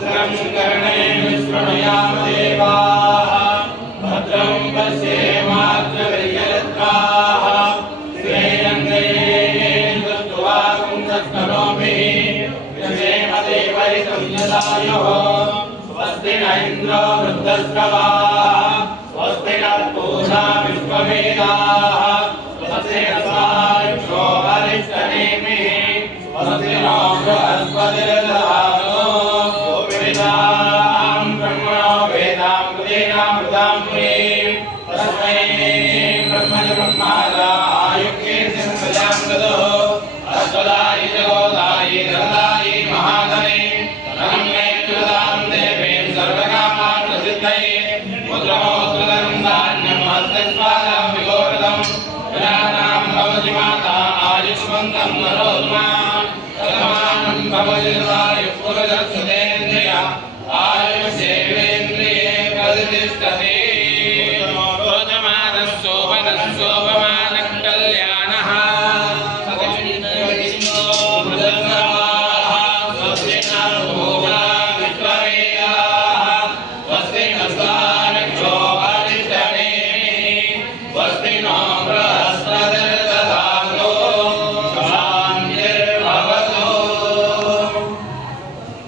भद्रं कर्णेन शृणुयाम देवाः भद्रं पश्येमात्रविर्यजत्राः स्वस्ति न इंद्रो वृद्धश्रवाः स्वस्ति न पूषा विश्ववेदाः स्वस्ति न साक्षो अरिष्टनेमिः स्वस्ति नो बृहस्पतिर्दधातु वेदां ब्रह्मणो वेदां कृतेनामृतां मुनिं तस्मै ब्रह्मणि ब्रह्मादायुक्ते सिंहजां ददो अश्वदायि जगोदायि धनदायि महाधने आयुष्मन्तं नरोत्मा समानं भवजदायुपुरजत्सुतेन्द्रिय आयुष्येवेन्द्रिये प्रतिष्ठते रोचमानः शोभनः शोभमानः कल्याणः स्वस्ति न पूजा विश्ववेदाः स्वस्ति न सारक्षो अरिष्टनेमिः स्वस्ति नो